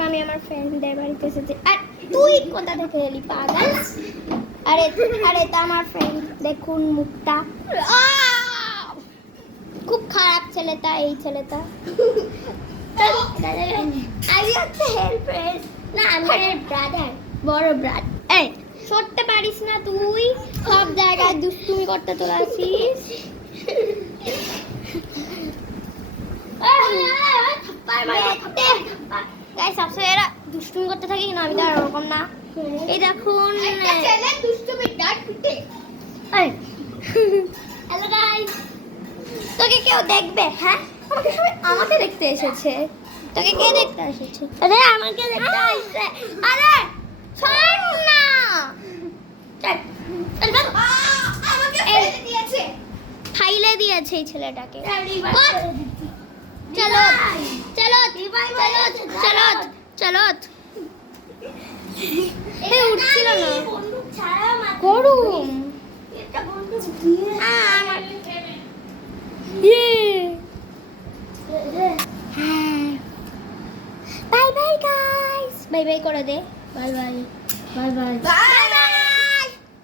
দেখ আমি আমার ফ্রেন্ডদের বাড়িতে এসেছি। আর তুই কোথা থেকে এলি পাগল? আরে আরে তা আমার ফ্রেন্ড দেখুন মুখটা, খুব খারাপ ছেলেটা এই ছেলেটা। আমি হচ্ছে হেল্পার, না আমি ব্রাদার, বড় ব্রাদার। এই সরতে পারিস না তুই, সব জায়গায় দুষ্টুমি করতে চলে আসিস। গাইস সবসময় এরা দুষ্টুমি করতে থাকে, কিন্তু আমি তো আর ওরকম না। এই দেখুন হ্যালো গাইস, তোকে কেউ দেখবে? হ্যাঁ আমাকে সবাই আমাকে দেখতে এসেছে। তোকে কে দেখতে এসেছে? আরে আমাকে দেখতে এসেছে। আরে ছাড় না, আমাকে ফেলে দিয়েছে, ফাইলে দিয়েছে এই ছেলেটাকে। চলো চলো চলো চলো। এই উঠছিল না, গরম। Bye bye guys, bye bye করে দে। Bye bye bye by.